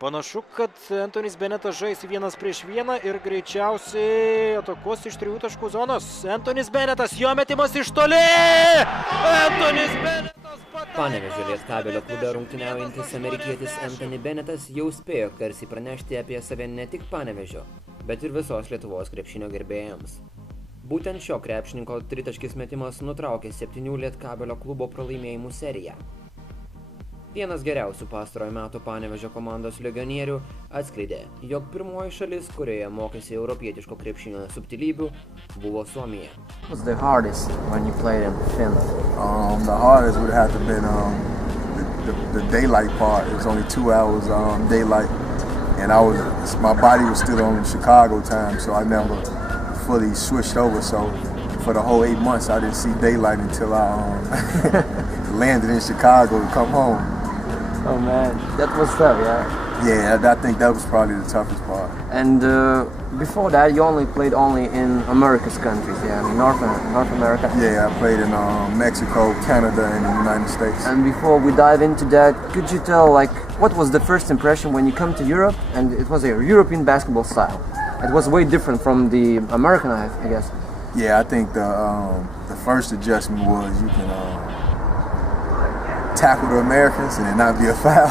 Panašu, kad Antonis Bennettas žais 1-1 ir greičiausiai atakuos iš 3 taškų zonos. Antonis Bennettas, jo metimas iš toli! Antonis Bennettas pataiko! Panevėžio Lietkabelio klube rungtyniaujantis amerikietis Anthony Bennettas jau spėjo garsiai pranešti apie save ne tik Panevėžio, bet ir visos Lietuvos krepšinio gerbėjams. Būtent šio krepšininko tritaškis metimas nutraukė 7 Lietkabelio klubo pralaimėjimų seriją. Vienas geriausių pastarojo metų Panevėžio komandos legionierių atskleidė, jog pirmoji šalis, kurioje mokėsi europietiško krepšinio subtilybių, buvo Suomija. What's the hardest when you played in Finland? The hardest would have to been the daylight part. It was only 2 hours daylight, and my body was still on Chicago time, so I never fully switched over. So for the whole 8 months, I didn't see daylight until I landed in Chicago to come home. Oh man, that was tough, yeah? Yeah, I think that was probably the toughest part. And before that, you played only in America's countries, yeah? North America? Yeah, I played in Mexico, Canada, and the United States. And before we dive into that, could you tell, what was the first impression when you come to Europe? And it was a European basketball style. It was way different from the American, I guess. Yeah, I think the first adjustment was you can tackle the Americans and it not be a foul.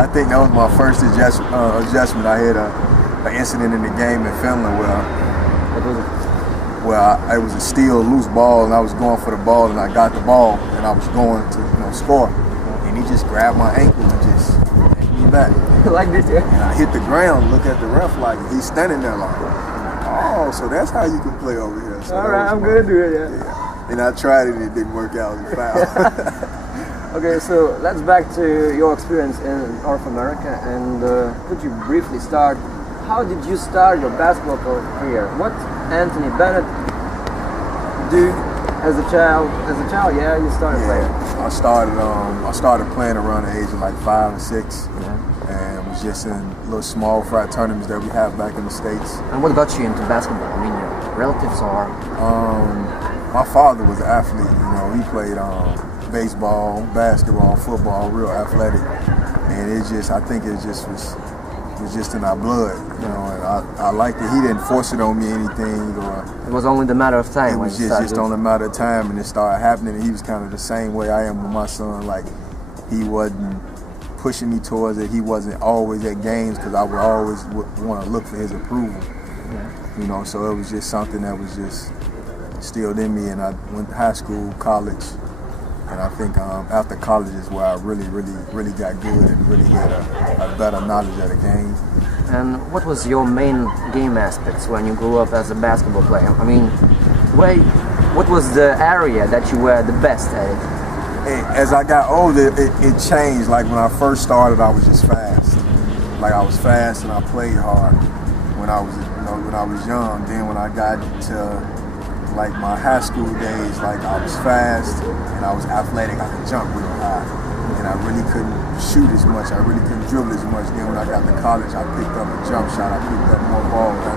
I think that was my first adjustment. I had an incident in the game in Finland where it was a steal, loose ball, and I was going for the ball, and I got the ball, and I was going to score, and he just grabbed my ankle and just hit me back. Like this, yeah? And I hit the ground, look at the ref like he's standing there like, oh, so that's how you can play over here. So all right, I'm gonna do it, yeah. And I tried it, it didn't work out. It was a foul. Okay, so let's back to your experience in North America, and could you briefly start? How did you start your basketball career? What Anthony Bennett do as a child? Yeah, you started playing. I started playing around the age of like 5 or 6, and was just in little small frat tournaments that we have back in the States. And what got you into basketball? I mean, your relatives are? My father was an athlete. He played baseball, basketball, football, real athletic, and I think it just was just in our blood, and I liked it. He didn't force it on me anything, or it was only the matter of time. It was just only a matter of time, and it started happening. And he was kind of the same way I am with my son. Like, he wasn't pushing me towards it. He wasn't always at games because I would always want to look for his approval. Yeah. So it was just something that was just instilled in me, and I went to high school, college. And I think after college is where I really got good and really had a better knowledge of the game. And what was your main game aspects when you grew up as a basketball player? I mean, what was the area that you were the best at it? As I got older, it changed. Like when I first started, I was just fast. Like I was fast and I played hard when I was young. Then when I got to like my high school days, like I was fast and I was athletic. I could jump real high, and I really couldn't shoot as much. I really couldn't dribble as much. Then when I got to college, I picked up a jump shot. I picked up more balls, and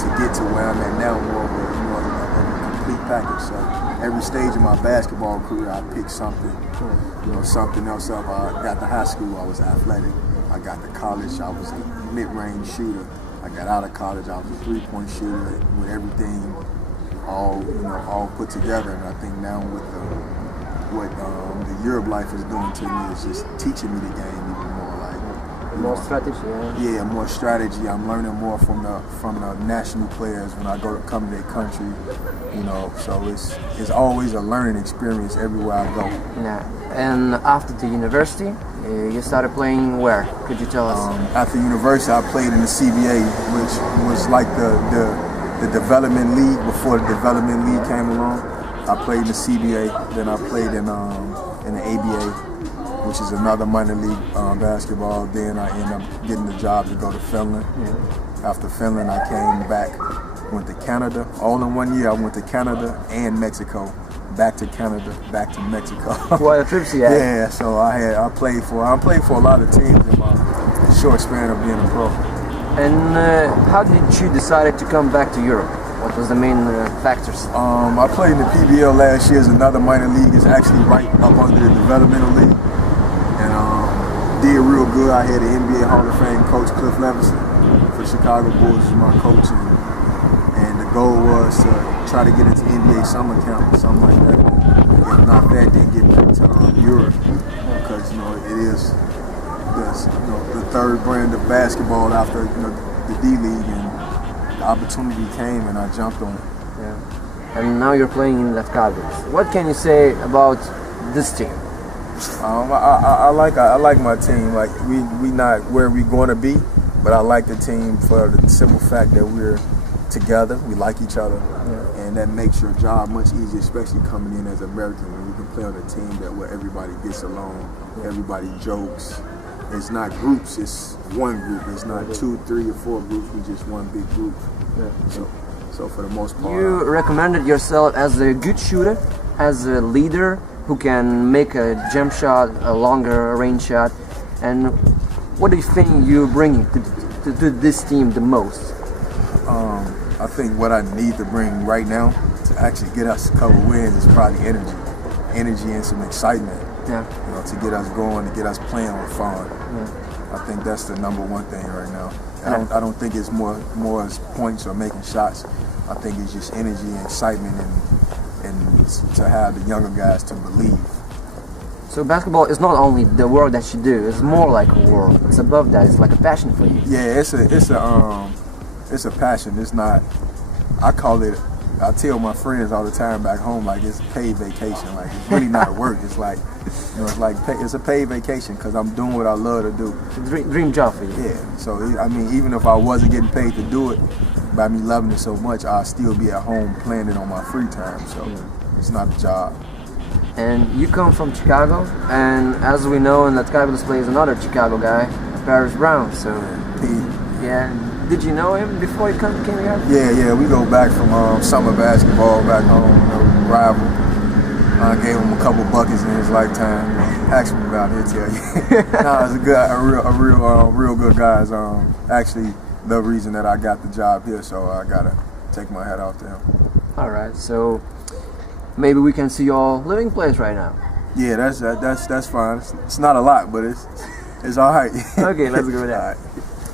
to get to where I'm at now, more of a complete package. So every stage of my basketball career, I picked something, something else up. I got to high school, I was athletic. I got to college, I was a mid-range shooter. I got out of college, I was a three-point shooter with everything all put together. And I think now with what the Europe life is doing to me, is just teaching me the game even more. More strategy, yeah. Yeah, more strategy. I'm learning more from the national players when I come to their country. So it's always a learning experience everywhere I go. Yeah. And after the university, you started playing where? Could you tell us? After university, I played in the CBA, which was like the development league before the development league came along. I played in the CBA, then I played in the ABA, which is another minor league basketball. Then I ended up getting the job to go to Finland. Yeah. After Finland, I came back, went to Canada. All in 1 year, I went to Canada and Mexico. Back to Canada, back to Mexico. What a trip you had. Yeah, so I played for a lot of teams in my short span of being a pro. And how did you decide to come back to Europe? What was the main factors? I played in the PBL last year. As another minor league. It's actually right up under the developmental league. And did real good. I had the NBA Hall of Fame coach Cliff Leverson for Chicago Bulls as my coach, and the goal was to try to get into NBA summer camp or something like that. If not that, then get back to Europe, because it is the third brand of basketball after the D League, and the opportunity came and I jumped on it. Yeah. And now you're playing in Lithuania. What can you say about this team? I like my team. Like we not where we going to be, but I like the team for the simple fact that we're together. We like each other, and that makes your job much easier, especially coming in as American when you can play on a team where everybody gets along, everybody jokes. It's not groups, it's one group. It's not 2, 3, or 4 groups. We just one big group. Yeah. So for the most part, you recommended yourself as a good shooter, as a leader who can make a jump shot, a longer range shot. And what do you think you're bringing to this team the most? I think what I need to bring right now to actually get us a couple wins is probably energy and some excitement. Yeah. To get us going, to get us playing with fun. Yeah. I think that's the #1 thing right now. I don't think it's more as points or making shots. I think it's just energy and excitement and to have the younger guys to believe. So basketball is not only the work that you do; it's more like a work. It's above that. It's like a passion for you. Yeah, it's a passion. It's not. I call it. I tell my friends all the time back home, like it's paid vacation. Like it's really not work. It's like, it's a paid vacation because I'm doing what I love to do. Dream job for you. Yeah. So I mean, even if I wasn't getting paid to do it, by me loving it so much, I'll still be at home playing it on my free time. So it's not a job. And you come from Chicago, and as we know, in Lithuania plays another Chicago guy, Paris Brown. So yeah. Did you know him before he came here? Yeah, we go back from summer basketball back home, rival. I gave him a couple buckets in his lifetime. Ask me about it, he'll tell you. Nah, he's a real good guy. It's actually the reason that I got the job here, so I gotta take my hat off to him. All right, so maybe we can see your living place right now. Yeah, that's fine. It's not a lot, but it's all right. Okay, let's go with that. All right.